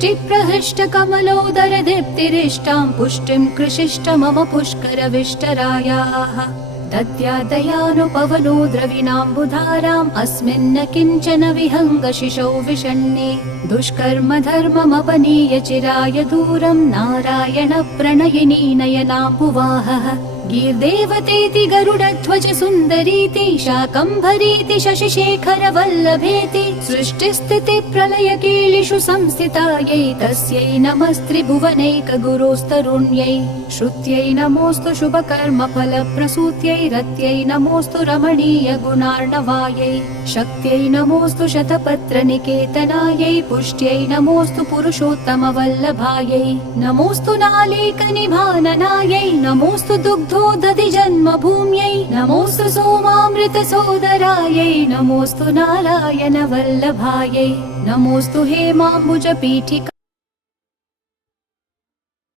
दृष्टिप्रहृष्टकमलोदरदीप्तिरिष्टां पुष्टिं कृषिष्ट मम पुष्करविष्टरायाः दद्यादयानुपवनो द्रविणाम्बुधाराम् अस्मिन्न किञ्चन विहङ्गशिशौ विषण्णे दुष्कर्म धर्ममपनीय चिराय दूरं नारायण प्रणयिनी नयनाम्बुवाहः गीर्देवतेति गरुडध्वज सुन्दरीति शाकम्भरीति शशिशेखर वल्लभेति सृष्टिस्थिति प्रलय कीलिषु संस्थितायै तस्यै नमस्त्रिभुवनैक गुरोस्तरुण्यै श्रुत्यै नमोऽस्तु शुभकर्म फलप्रसूत्यै रत्यै नमोऽस्तु रमणीय गुणार्णवायै शक्त्यै नमोऽस्तु शतपत्र निकेतनायै पुष्ट्यै नमोऽस्तु पुरुषोत्तम वल्लभायै नमोऽस्तु नालीक निभाननायै नमोऽस्तु दुग्धोदधि जन्मभूम्यै नमोऽस्तु सोमामृत सोदरायै नमोऽस्तु नारायण वल्लभायै नमोऽस्तु हेमाम्बुज पीठिका